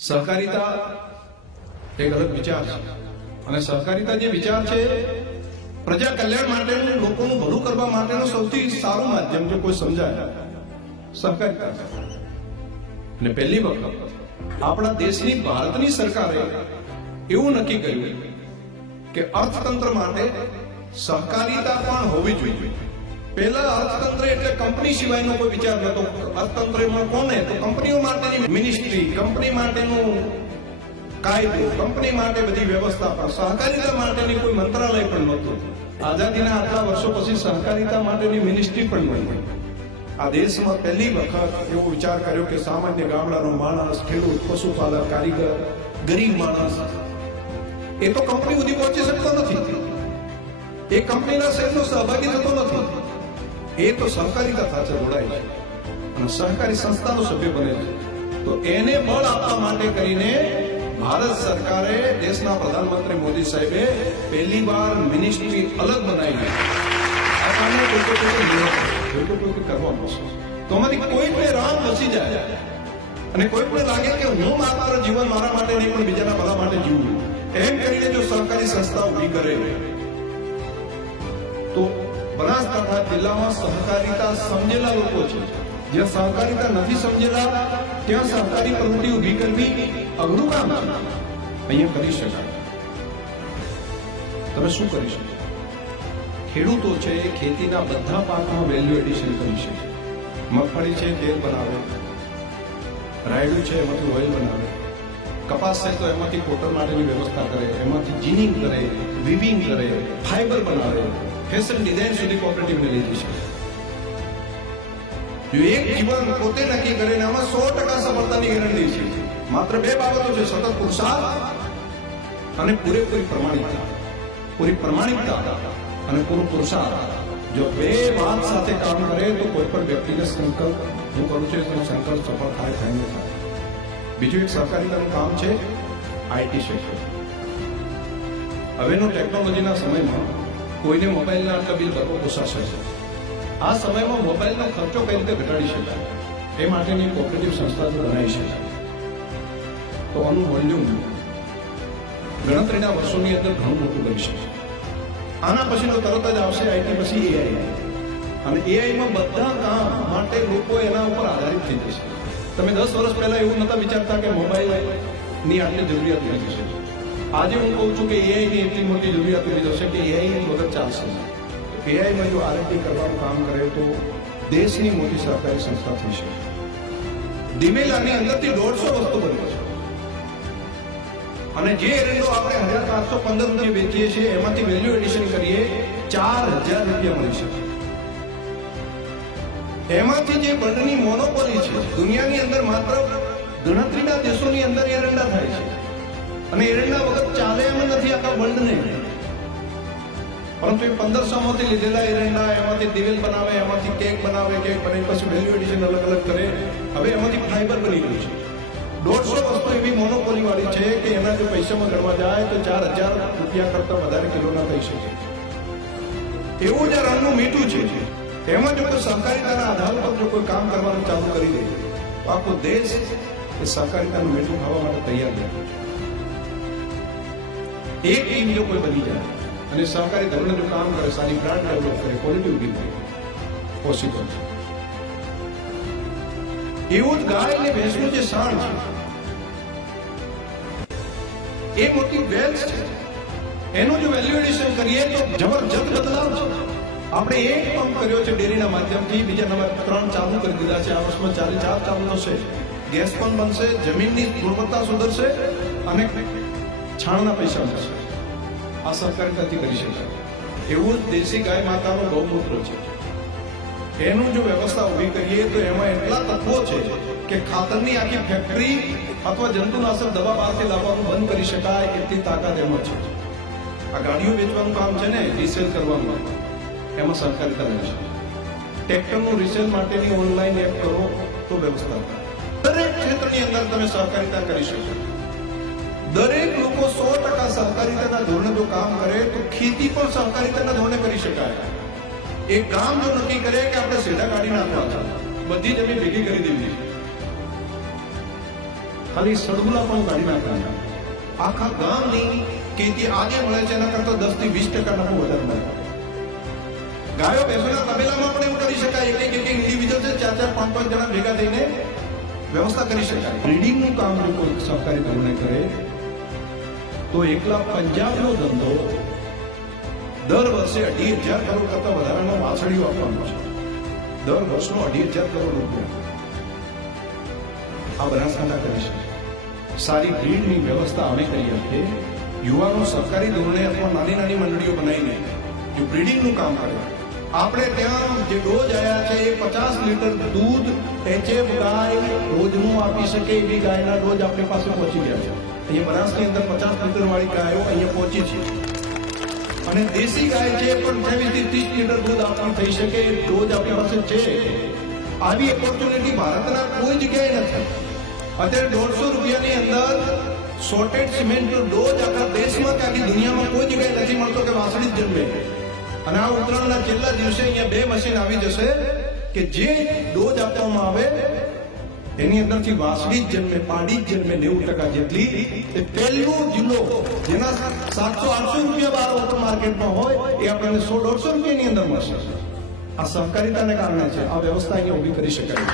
સહકારિતા એક અલગ વિચાર છે અને સહકારિતા જે વિચાર છે પ્રજા કલ્યાણ માટેનું, લોકોનું ભલું કરવા માટેનું સૌથી સારું માધ્યમ જો કોઈ સમજાય સહકારિતા. અને પહેલી વખત આપણા દેશની ભારતની સરકારે એવું નક્કી કર્યું કે અર્થતંત્ર માટે સહકારિતા પણ હોવી જોઈએ. પહેલા અર્થતંત્ર એટલે કંપની સિવાયનો કોઈ વિચાર નતો. અર્થતંત્રમાં કોને તો કંપનીઓ માટેની મિનિસ્ટ્રી, કંપની માટેનું કાયદો, કંપની માટે બધી વ્યવસ્થા, પણ સહકારિતા માટેની કોઈ મંત્રાલય પણ નહોતું. આઝાદીના આટલા વર્ષો પછી સહકારિતા માટેની મિનિસ્ટ્રી પણ મળી. આ દેશમાં પહેલી વખત એવો વિચાર કર્યો કે સામાન્ય ગામડાનો માણસ, ખેડૂત, પશુપાલક, કારીગર, ગરીબ માણસ એ તો કંપની સુધી પહોંચી શકતો નથી, એ કંપનીના શેરનો સહભાગી થતો નથી, એ તો સહકારિતા સાથે જોડાય છે અને સહકારી સંસ્થાનો સભ્ય બને છે. તો એને બળ આપવા માટે કરીને ભારત સરકારે, દેશના પ્રધાનમંત્રી મોદી સાહેબે પહેલી વાર મિનિસ્ટ્રી અલગ બનાવી. આ કામને કોઈ કરવાનું છે તો અમારી કોઈને રામ વસી જાય અને કોઈને લાગે કે હું માત્ર જીવન મારા માટે નહીં પણ બીજાના ભલા માટે જીવું, એમ કરીને જો સહકારી સંસ્થા ઉભી કરે તો બનાસકાંઠા જિલ્લામાં સહકારિતા સમજેલા લોકો છે. જ્યાં સહકારિતા નથી સમજેલા ત્યાં સહકારી પ્રવૃત્તિ ઉભી કરવી અઘરું કામ છે. અહીંયા કરી શકાય. તમે શું કરી શકો? ખેડૂતો છે એ ખેતીના બધા પાકમાં વેલ્યુ એડિશન કરી શકે. મગફળી છે તેલ બનાવે, રાયડું છે એમાંથી ઓઇલ બનાવે, કપાસ છે તો એમાંથી કોટન માટેની વ્યવસ્થા કરે, એમાંથી જીનિંગ કરે, વિવિંગ કરે, ફાઈબર બનાવે, ફેશન ડિઝાઇન સુધી કોઓપરેટિવને લઈ જઈ શકે. જો એક જીવન પોતે નક્કી કરે ને આમાં 100% સફળતાની ગેરંટી છે. માત્ર બે બાબતો છે: સતત પુરુષાર્થ અને પૂરેપૂરી પ્રમાણિકતા. પૂરી પ્રમાણિકતા અને પૂરો પુરુષાર્થ, જો બે વાત સાથે કામ કરે તો કોઈ પણ વ્યક્તિને સંકલ્પ હું કરું છું તો સંકલ્પ સફળ થાય ન થાય. બીજું એક સહકારિતાનું કામ છે આઈટી સેક્ટર. હવેનો ટેકનોલોજીના સમયમાં કોઈને મોબાઈલના આટલા બિલ ભરવો પોસાશે. આ સમયમાં મોબાઈલનો ખર્ચો કઈ રીતે ઘટાડી શકાય એ માટેની કોઓપરેટિવ સંસ્થા જો બનાવી શકાય તો આનું વોલ્યુમ ગણતરીના વર્ષોની અંદર ઘણું મોટું બની શકે. આના પછીનો તરત જ આવશે આઈટી, પછી એઆઈ. અને એઆઈમાં બધા કામ માટે લોકો એના ઉપર આધારિત થઈ જશે. તમે 10 વર્ષ પહેલા એવું નતા વિચારતા કે મોબાઈલની આટલી જરૂરિયાત થઈ જશે. આજે હું કહું છું કે એઆઈની એટલી મોટી જરૂરિયાત થઈ જશે કે એઆઈ વગર ચાલશે. એઆઈમાં જો આરએનડી કરવાનું કામ કરે તો દેશની મોટી સહકારી સંસ્થા થઈ શકે. દિવેલાની અંદરથી 150 વસ્તુ બને છે અને જે એરંડો આપણે 1715 વેચીએ છીએ એમાંથી વેલ્યુ એડિશન કરીએ 4000 રૂપિયા મળી શકે. એમાંથી જે બળની મોનોપોલી છે, દુનિયાની અંદર માત્ર ગણતરીના દેશોની અંદર એરંડા થાય છે અને એરંડા વગર ચાલે એમ નથી આખા વર્લ્ડને. પરંતુ એ 1500 માંથી લીધેલા એરંડા એમાંથી દિવેલ બનાવે, એમાંથી કેક બનાવે, કેક બનાવી પછી વેલ્યુ એડિશન અલગ અલગ કરે. હવે એમાંથી ફાઈબર બની ગયું છે. 150 વસ્તુ એવી મોનોપોલી વાળી છે કે એના જો પૈસામાં ગણવા જાય તો 4000 રૂપિયા કરતા વધારે કિલોના થઈ શકે. એવું જ રણનું મીઠું છે. એમાં જો કોઈ સહકારિતાના આધાર પર જો કોઈ કામ કરવાનું ચાલુ કરી દે તો આખો દેશ એ સહકારિતાનું મીઠું ખાવા માટે તૈયાર છે. એક ટીમ જો કોઈ બની જાય અને સહકારી ધોરણે જો કામ કરે, સારી બ્રાન્ડ ડેવલપ કરે, ક્વોલિટી ઉભી કરે, પોસિબલ છે. એવું જ ગાય અને ભેંસનું જે સાણ છે એ મોટી વેલ્થ છે. એનું જો વેલ્યુ એડિશન કરીએ તો જબરજસ્ત બદલાવ છે. આપણે એક પંપ કર્યો છે ડેરીના માધ્યમથી, બીજા નવા 3 ચાલુ કરી દીધા છે. આ વર્ષમાં 4 ચાલુ થશે. ગેસ પણ બનશે, જમીનની ગુણવત્તા સુધરશે અને છાણના પૈસા મળશે. આ સહકારિતાથી કરી શકાય. એવું જ દેશી ગાય માતાનો ગૌમૂત્ર છે. એનું જો વ્યવસ્થા ઉભી કરીએ તો એમાં એટલા તત્વો છે કે ખાતરની આખી ફેક્ટરી અથવા જંતુનાશક દવા બહારથી લાવવાનું બંધ કરી શકાય એટલી તાકાત એમાં છે. આ ગાડીઓ વેચવાનું કામ છે ને, રિસેલ કરવાનું, એમાં સહકારિતા રહેશે. ટ્રેક્ટરનું રિસેલ માટેની ઓનલાઈન એપ કરો તો વ્યવસ્થા થાય. દરેક ક્ષેત્રની અંદર તમે સહકારિતા કરી શકો. દરેક લોકો 100% સહકારિતાના ધોરણે જો કામ કરે તો ખેતી પણ સહકારિતાના ધોરણે કરી શકાય. એક ગામ જો નક્કી કરે કે આપણે સીધા કાઢી નાખવા, બધી જમીન ભેગી કરી દેવી, ખાલી સડગુલા પણ કાઢી નાખવાના. આખા ગામની ખેતી આજે મળે છે એના કરતા 10 થી 20% નફો વધારે મળે. ગાયો ભેંસોના તબેલામાં પણ એવું કરી શકાય. એક ઇન્ડિવિજ્યુઅલ છે, 4-4, 5-5 જણા ભેગા થઈને વ્યવસ્થા કરી શકાય. બ્રીડિંગનું કામ જો કોઈ સહકારી ધોરણે કરે તો એકલા પંજાબનો ધંધો દર વર્ષે 2,500 કરોડ કરતા વધારાનો વાછડીઓ આપવાનો છે. દર વર્ષનો 2,500 કરોડ રૂપિયા આ બનાસકાંઠા કરી શકે. સારી બ્રીડની વ્યવસ્થા અમે કરી આપીએ. યુવાનો સહકારી ધોરણે અથવા નાની નાની મંડળીઓ બનાવીને જો બ્રીડિંગનું કામ કરે. આપણે ત્યાં જે ડોઝ આવ્યા છે એ 50 લીટર દૂધ HF ગાય રોજનું આપી શકે એવી ગાયના ડોઝ આપણી પાસે પહોંચી ગયા છે. અહીંયા બનાસની અંદર 50 લીટર વાળી ગાયો અહીંયા પહોંચી છે અને દેશી ગાય છે પણ 23 થી 30 લીટર દૂધ આપણી થઈ શકે એ ડોઝ આપણી પાસે છે. આવી ઓપોર્ચ્યુનિટી ભારતના કોઈ જગ્યાએ નથી. અત્યારે 150 રૂપિયાની અંદર સોર્ટેડ સિમેન્ટ ડોઝ આખા દેશમાં કે આખી દુનિયામાં કોઈ જગ્યાએ નથી મળતો કે વાસળી જ જન્મે. અને આ ઉત્તરાયણના છેલ્લા દિવસે અહીંયા 2 મશીન આવી જશે કે જે ડોઝ આપવામાં આવે એની અંદરથી વાસળી જ જન્મે, પાડી જ જન્મે 90% જેટલી. એ પહેલો જિલ્લો જેના 700-800 રૂપિયા બહાર ઓપન માર્કેટમાં હોય એ આપણને 100-150 રૂપિયાની અંદર મળશે. આ સહકારિતાને કારણે છે. આ વ્યવસ્થા અહીંયા ઊભી કરી શકાય.